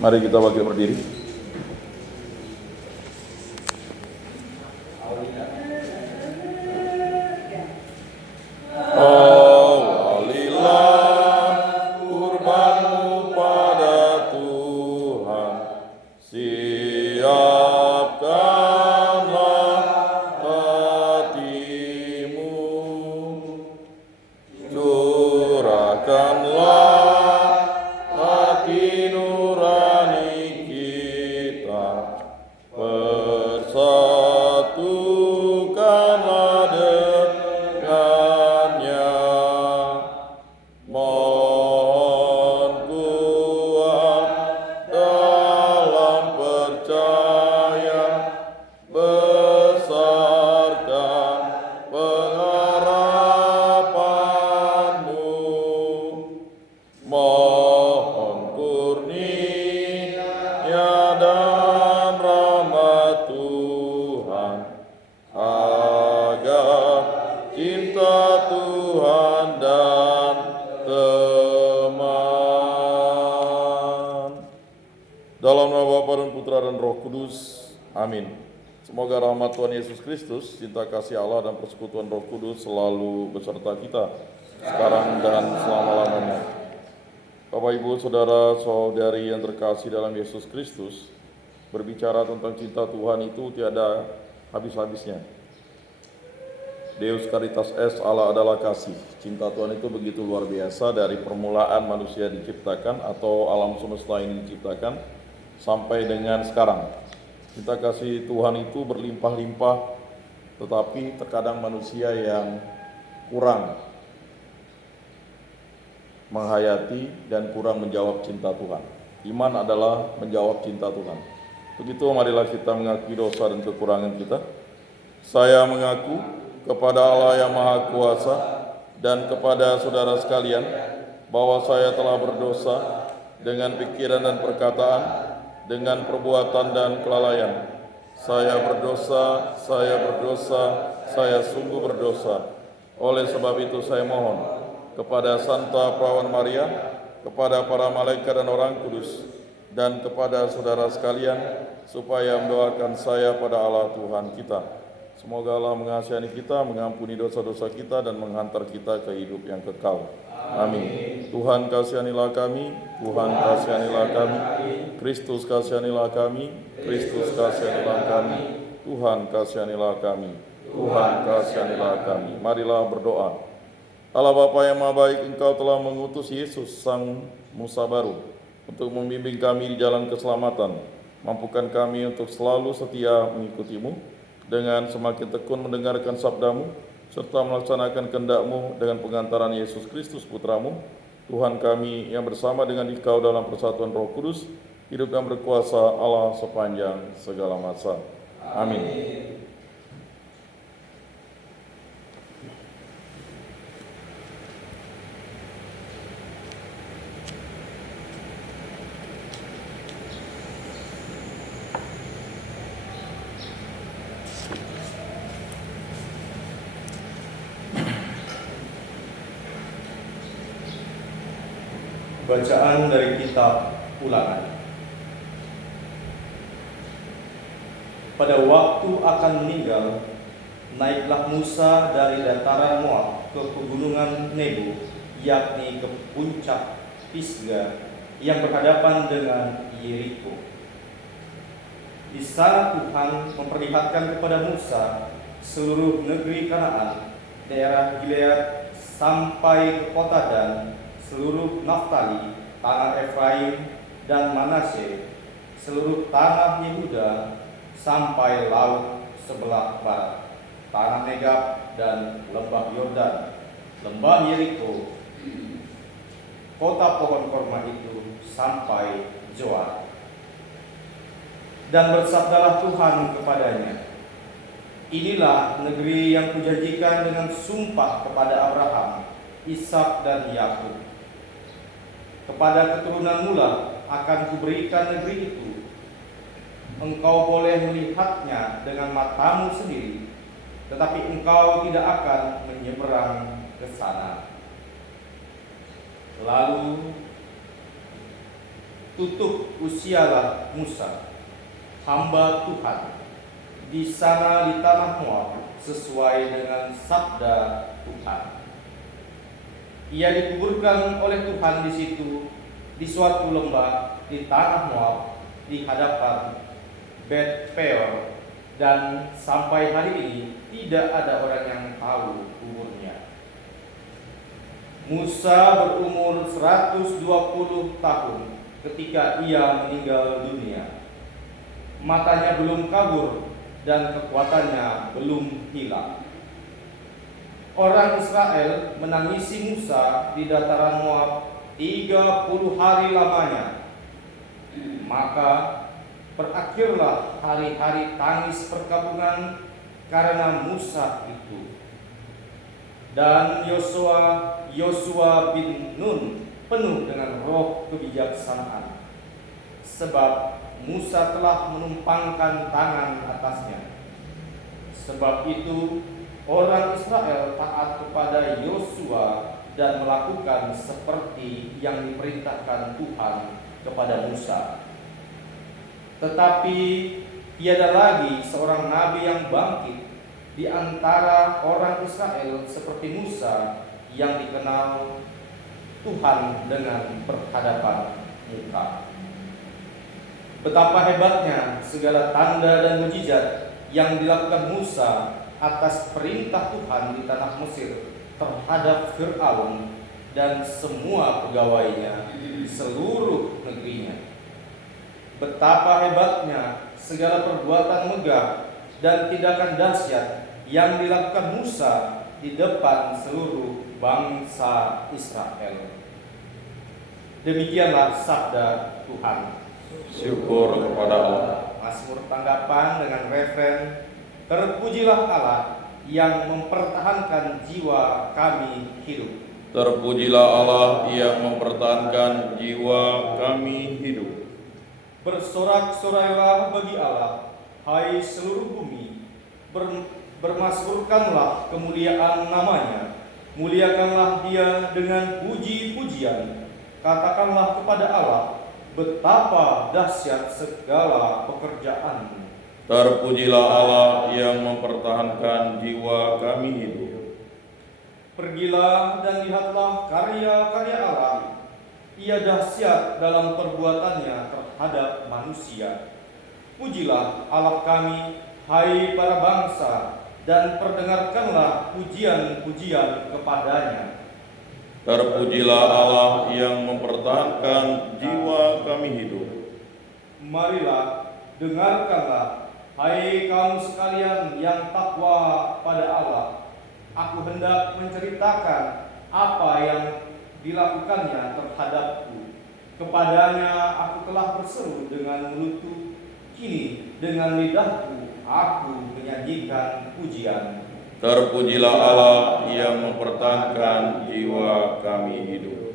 Mari kita bangkit berdiri. Dalam nama Bapa dan Putra dan Roh Kudus. Amin. Semoga rahmat Tuhan Yesus Kristus, cinta kasih Allah dan persekutuan Roh Kudus selalu beserta kita sekarang dan selama-lamanya. Bapak, Ibu, Saudara, Saudari yang terkasih dalam Yesus Kristus, berbicara tentang cinta Tuhan itu tiada habis-habisnya. Deus Caritas Est, Allah adalah kasih. Cinta Tuhan itu begitu luar biasa dari permulaan manusia diciptakan atau alam semesta ini diciptakan sampai dengan sekarang. Cinta kasih Tuhan itu berlimpah-limpah, tetapi terkadang manusia yang kurang menghayati dan kurang menjawab cinta Tuhan. Iman adalah menjawab cinta Tuhan. Begitu, marilah kita mengakui dosa dan kekurangan kita. Saya mengaku kepada Allah yang Maha Kuasa dan kepada saudara sekalian bahwa saya telah berdosa dengan pikiran dan perkataan, dengan perbuatan dan kelalaian. Saya berdosa, saya sungguh berdosa. Oleh sebab itu saya mohon kepada Santa Perawan Maria, kepada para malaikat dan orang kudus, dan kepada saudara sekalian, supaya mendoakan saya pada Allah Tuhan kita. Semoga Allah mengasihani kita, mengampuni dosa-dosa kita, dan menghantar kita ke hidup yang kekal. Amin. Tuhan kasihanilah kami, Tuhan kasihanilah kami, Kristus kasihanilah kami, Kristus kasihanilah kami, Tuhan kasihanilah kami, Tuhan kasihanilah kami. Marilah berdoa. Allah Bapa yang Maha Baik, Engkau telah mengutus Yesus Sang Musa baru untuk membimbing kami di jalan keselamatan. Mampukan kami untuk selalu setia mengikuti-Mu, dengan semakin tekun mendengarkan sabda-Mu, serta melaksanakan kehendak-Mu dengan pengantaran Yesus Kristus Putra-Mu, Tuhan kami yang bersama dengan Engkau dalam persatuan Roh Kudus, hidup dan berkuasa Allah sepanjang segala masa. Amin. Bacaan dari kitab Ulangan. Pada waktu akan meninggal, naiklah Musa dari dataran Moab ke pegunungan Nebo, yakni ke puncak Pisga yang berhadapan dengan Yeriko. Di sana Tuhan memperlihatkan kepada Musa seluruh negeri Kanaan, daerah Gilead sampai ke kota Dan, seluruh Naftali, tanah Efraim dan Manasye, seluruh tanah Yehuda sampai laut sebelah barat, tanah Negab dan lembah Yordan, lembah Yeriko, kota pohon korma itu sampai Zoar. Dan bersabdalah Tuhan kepadanya, inilah negeri yang kujanjikan dengan sumpah kepada Abraham, Ishak dan Yakub. Kepada keturunanmu lah akan kuberikan negeri itu. Engkau boleh melihatnya dengan matamu sendiri, tetapi engkau tidak akan menyeberang ke sana. Lalu tutup usialah Musa, hamba Tuhan, di sana di tanah Moab sesuai dengan sabda Tuhan. Ia dikuburkan oleh Tuhan di situ, di suatu lembah di tanah Moab, di hadapan Bet Peor, dan sampai hari ini tidak ada orang yang tahu umurnya. Musa berumur 120 tahun ketika ia meninggal dunia. Matanya belum kabur dan kekuatannya belum hilang. Orang Israel menangisi Musa di dataran Moab 30 hari lamanya. Maka berakhirlah hari-hari tangis perkabungan karena Musa itu. Dan Yosua bin Nun penuh dengan roh kebijaksanaan, sebab Musa telah menumpangkan tangan atasnya. Sebab itu orang Israel taat kepada Yosua dan melakukan seperti yang diperintahkan Tuhan kepada Musa. Tetapi tiada lagi seorang nabi yang bangkit di antara orang Israel seperti Musa yang dikenal Tuhan dengan berhadapan muka. Betapa hebatnya segala tanda dan mujizat yang dilakukan Musa atas perintah Tuhan di tanah Mesir terhadap Fir'aun dan semua pegawainya di seluruh negerinya. Betapa hebatnya segala perbuatan megah dan tindakan dahsyat yang dilakukan Musa di depan seluruh bangsa Israel. Demikianlah sabda Tuhan. Syukur kepada Allah. Mazmur tanggapan dengan refren, terpujilah Allah yang mempertahankan jiwa kami hidup. Terpujilah Allah yang mempertahankan jiwa kami hidup. Bersorak-sorailah bagi Allah, hai seluruh bumi. Bermasmurkanlah kemuliaan namanya. Muliakanlah dia dengan puji-pujian. Katakanlah kepada Allah, betapa dahsyat segala pekerjaan-Mu. Terpujilah Allah yang mempertahankan jiwa kami hidup. Pergilah dan lihatlah karya-karya Allah. Ia dahsyat dalam perbuatannya terhadap manusia. Pujilah Allah kami, hai para bangsa, dan perdengarkanlah pujian-pujian kepadanya. Terpujilah Allah yang mempertahankan jiwa kami hidup. Marilah, dengarkanlah, hai kaum sekalian yang takwa pada Allah. Aku hendak menceritakan apa yang dilakukannya terhadapku. Kepadanya aku telah berseru dengan mulutku, kini dengan lidahku aku menyanyikan pujian. Terpujilah Allah yang mempertahankan jiwa kami hidup.